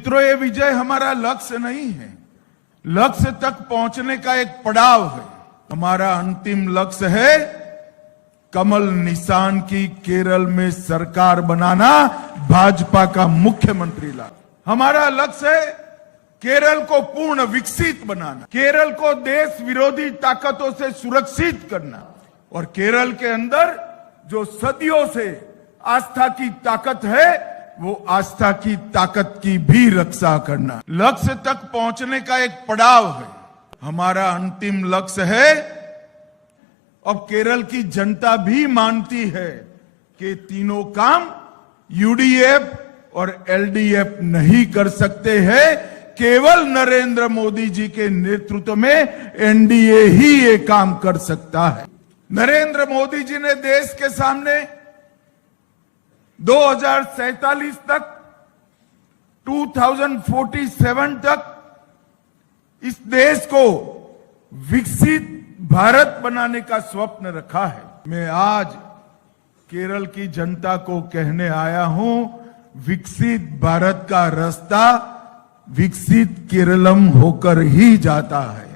मित्रों, ये विजय हमारा लक्ष्य नहीं है, लक्ष्य तक पहुंचने का एक पड़ाव है। हमारा अंतिम लक्ष्य है कमल निशान की केरल में सरकार बनाना, भाजपा का मुख्यमंत्री लाना। हमारा लक्ष्य है केरल को पूर्ण विकसित बनाना, केरल को देश विरोधी ताकतों से सुरक्षित करना और केरल के अंदर जो सदियों से आस्था की ताकत है वो आस्था की ताकत की भी रक्षा करना। लक्ष्य तक पहुंचने का एक पड़ाव है। हमारा अंतिम लक्ष्य है, अब केरल की जनता भी मानती है कि तीनों काम यूडीएफ और एलडीएफ नहीं कर सकते हैं, केवल नरेंद्र मोदी जी के नेतृत्व में एनडीए ही ये काम कर सकता है। नरेंद्र मोदी जी ने देश के सामने 2047 तक, 2047 तक इस देश को विकसित भारत बनाने का स्वप्न रखा है। मैं आज केरल की जनता को कहने आया हूं, विकसित भारत का रास्ता विकसित केरलम होकर ही जाता है।